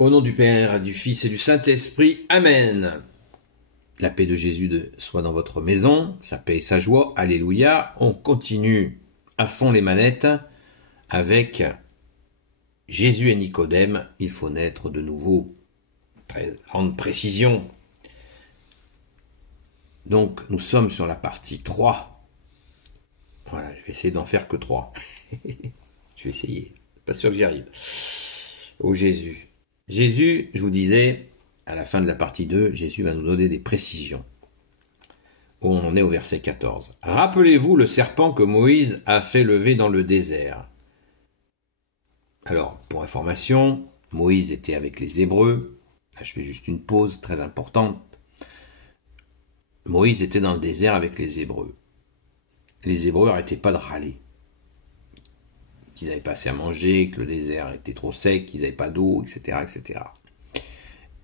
Au nom du Père, du Fils et du Saint-Esprit. Amen. La paix de Jésus soit dans votre maison, sa paix et sa joie. Alléluia. On continue à fond les manettes avec Jésus et Nicodème. Il faut naître de nouveau. Très grande précision. Donc, nous sommes sur la partie 3. Voilà, je vais essayer d'en faire que 3. Je vais essayer. Pas sûr que j'y arrive. Oh Jésus. Jésus, je vous disais, à la fin de la partie 2, Jésus va nous donner des précisions. On en est au verset 14. Rappelez-vous le serpent que Moïse a fait lever dans le désert. Alors, pour information, Moïse était avec les Hébreux. Là, je fais juste une pause très importante. Moïse était dans le désert avec les Hébreux. Les Hébreux n'arrêtaient pas de râler. Qu'ils n'avaient pas assez à manger, que le désert était trop sec, qu'ils n'avaient pas d'eau, etc., etc.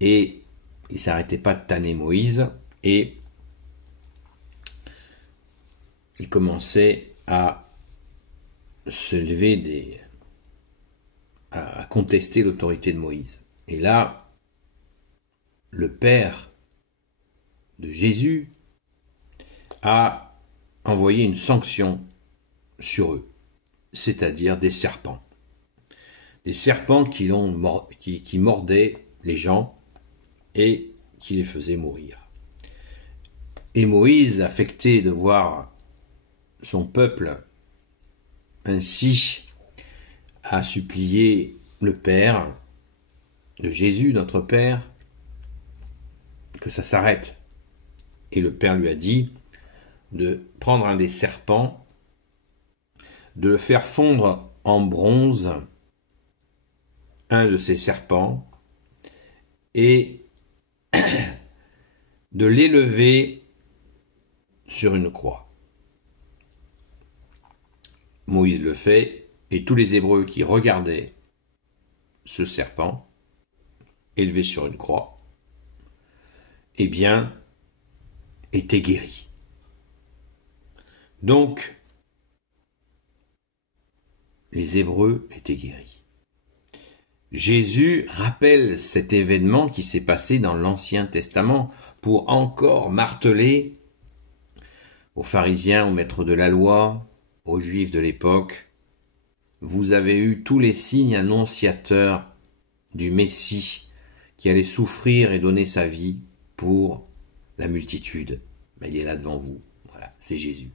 Et ils ne s'arrêtaient pas de tanner Moïse, et ils commençaient à se lever à contester l'autorité de Moïse. Et là, le père de Jésus a envoyé une sanction sur eux, c'est-à-dire des serpents. Des serpents qui mordaient les gens et qui les faisaient mourir. Et Moïse, affecté de voir son peuple ainsi, a supplié le Père de Jésus, notre Père, que ça s'arrête. Et le Père lui a dit de prendre un des serpents, de le faire fondre en bronze, un de ces serpents, et de l'élever sur une croix. Moïse le fait, et tous les Hébreux qui regardaient ce serpent, élevé sur une croix, eh bien, étaient guéris. Donc, les Hébreux étaient guéris. Jésus rappelle cet événement qui s'est passé dans l'Ancien Testament pour encore marteler aux pharisiens, aux maîtres de la loi, aux juifs de l'époque. Vous avez eu tous les signes annonciateurs du Messie qui allait souffrir et donner sa vie pour la multitude. Mais il est là devant vous. Voilà, c'est Jésus.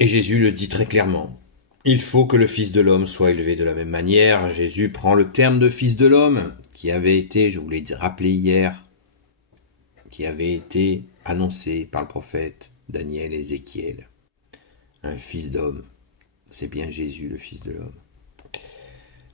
Et Jésus le dit très clairement. Il faut que le Fils de l'homme soit élevé de la même manière. Jésus prend le terme de Fils de l'homme, qui avait été, je vous l'ai rappelé hier, qui avait été annoncé par le prophète Daniel et Ézéchiel. Un Fils d'homme. C'est bien Jésus, le Fils de l'homme.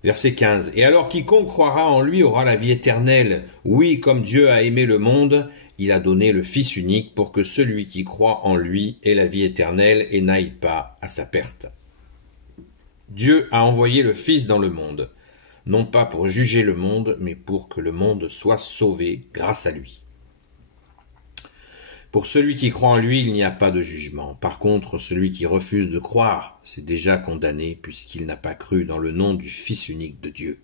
Verset 15. Et alors quiconque croira en lui aura la vie éternelle. Oui, comme Dieu a aimé le monde, il a donné le Fils unique pour que celui qui croit en lui ait la vie éternelle et n'aille pas à sa perte. Dieu a envoyé le Fils dans le monde, non pas pour juger le monde, mais pour que le monde soit sauvé grâce à lui. Pour celui qui croit en lui, il n'y a pas de jugement. Par contre, celui qui refuse de croire, c'est déjà condamné, puisqu'il n'a pas cru dans le nom du Fils unique de Dieu.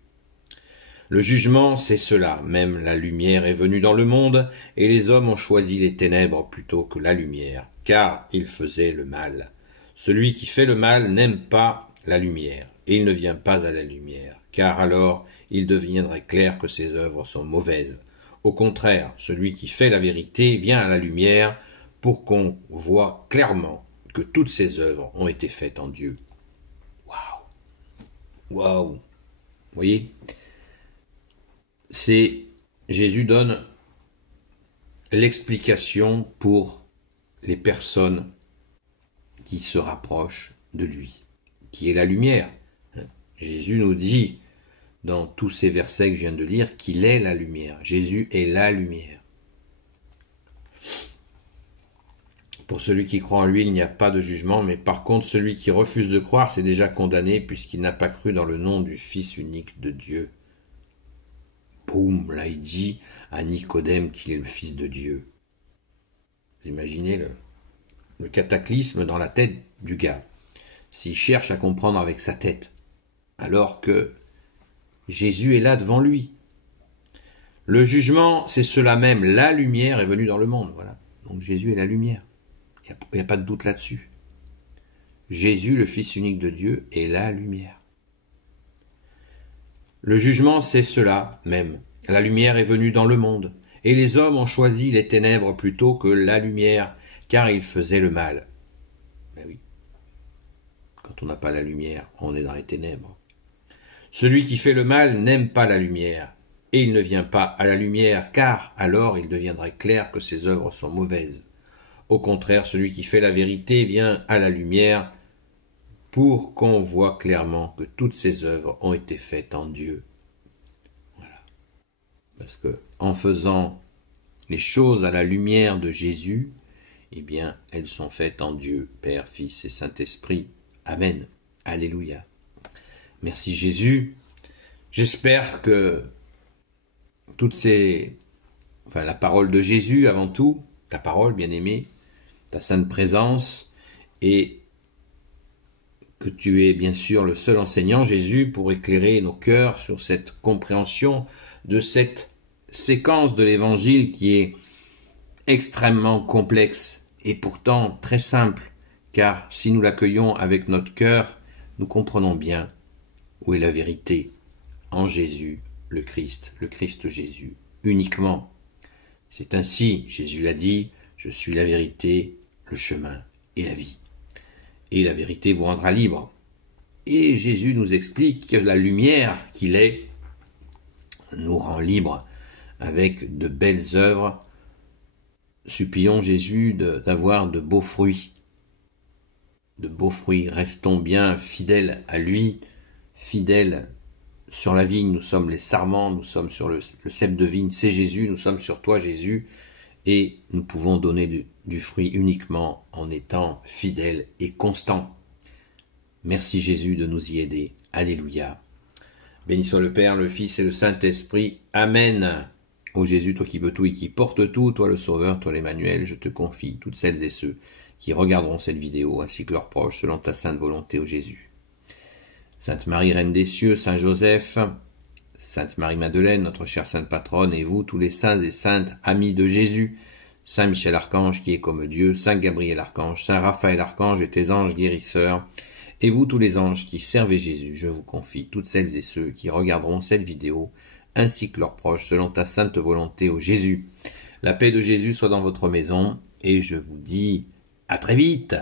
Le jugement, c'est cela, même la lumière est venue dans le monde, et les hommes ont choisi les ténèbres plutôt que la lumière, car ils faisaient le mal. Celui qui fait le mal n'aime pas la lumière, et il ne vient pas à la lumière, car alors il deviendrait clair que ses œuvres sont mauvaises. Au contraire, celui qui fait la vérité vient à la lumière pour qu'on voit clairement que toutes ses œuvres ont été faites en Dieu. Waouh! Waouh! Vous voyez? Jésus donne l'explication pour les personnes qui se rapprochent de lui, qui est la lumière. Jésus nous dit dans tous ces versets que je viens de lire qu'il est la lumière. Jésus est la lumière. Pour celui qui croit en lui, il n'y a pas de jugement, mais par contre, celui qui refuse de croire, c'est déjà condamné puisqu'il n'a pas cru dans le nom du Fils unique de Dieu. Boum, là il dit à Nicodème qu'il est le Fils de Dieu. Vous imaginez le cataclysme dans la tête du gars. s'il cherche à comprendre avec sa tête, alors que Jésus est là devant lui. Le jugement, c'est cela même, la lumière est venue dans le monde. Voilà. Donc Jésus est la lumière. Il n'y a pas de doute là-dessus. Jésus, le Fils unique de Dieu, est la lumière. Le jugement, c'est cela même. La lumière est venue dans le monde, et les hommes ont choisi les ténèbres plutôt que la lumière, car ils faisaient le mal. Ben oui. Quand on n'a pas la lumière, on est dans les ténèbres. Celui qui fait le mal n'aime pas la lumière, et il ne vient pas à la lumière, car alors il deviendrait clair que ses œuvres sont mauvaises. Au contraire, celui qui fait la vérité vient à la lumière pour qu'on voit clairement que toutes ses œuvres ont été faites en Dieu. Voilà. Parce que en faisant les choses à la lumière de Jésus, eh bien, elles sont faites en Dieu, Père, Fils et Saint-Esprit. Amen. Alléluia. Merci Jésus. J'espère que la parole de Jésus avant tout, ta parole bien-aimée, ta sainte présence, et que tu es bien sûr le seul enseignant, Jésus, pour éclairer nos cœurs sur cette compréhension de cette séquence de l'Évangile qui est extrêmement complexe et pourtant très simple, car si nous l'accueillons avec notre cœur, nous comprenons bien où est la vérité en Jésus, le Christ Jésus, uniquement. C'est ainsi, Jésus l'a dit, je suis la vérité, le chemin et la vie. Et la vérité vous rendra libre. Et Jésus nous explique que la lumière qu'il est nous rend libres avec de belles œuvres. Supplions Jésus d'avoir de beaux fruits. De beaux fruits. Restons bien fidèles à lui, fidèles sur la vigne. Nous sommes les sarments, nous sommes sur le cep de vigne, c'est Jésus, nous sommes sur toi Jésus. Et nous pouvons donner du fruit uniquement en étant fidèles et constants. Merci Jésus de nous y aider. Alléluia. Béni soit le Père, le Fils et le Saint-Esprit. Amen. Ô Jésus, toi qui peux tout et qui portes tout, toi le Sauveur, toi l'Emmanuel, je te confie toutes celles et ceux qui regarderont cette vidéo ainsi que leurs proches selon ta sainte volonté, ô Jésus. Sainte Marie, Reine des cieux, Saint Joseph, Sainte Marie-Madeleine, notre chère Sainte Patronne, et vous, tous les saints et saintes, amis de Jésus, Saint Michel Archange, qui est comme Dieu, Saint Gabriel Archange, Saint Raphaël Archange et tes anges guérisseurs, et vous, tous les anges qui servez Jésus, je vous confie toutes celles et ceux qui regarderont cette vidéo, ainsi que leurs proches, selon ta sainte volonté, ô Jésus. La paix de Jésus soit dans votre maison, et je vous dis à très vite.